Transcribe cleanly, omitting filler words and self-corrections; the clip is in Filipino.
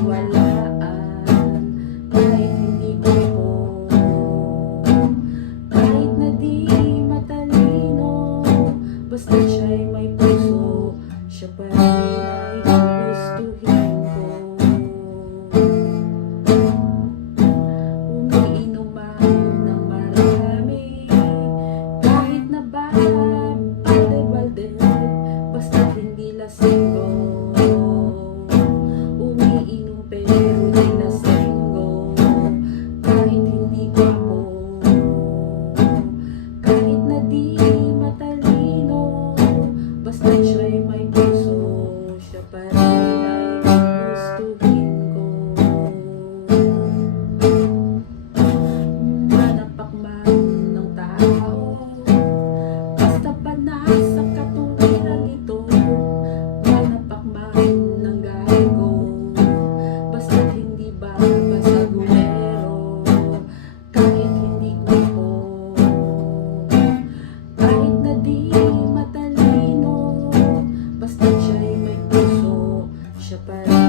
pagkakatiwalaan. Kahit hindi gwapo, kahit na di matalino, basta siya'y may puso, siya pa rin ay gugustuhin ko. Umiinom man ng marami, kahit na balde-balde, basta hindi lasinggo. Umiinom pero di lasinggo, kahit hindi gwapo, kahit na di matalino, basta siya'y may puso, siya pa rin ay gugustuhin ko. Manapak man ng tao, basta pa nasa katuwiran ito. Manapak man ng gago, basta hindi babasagulero. Kahit hindi gwapo, kahit na di matalino, basta siya'y may puso, siya pa rin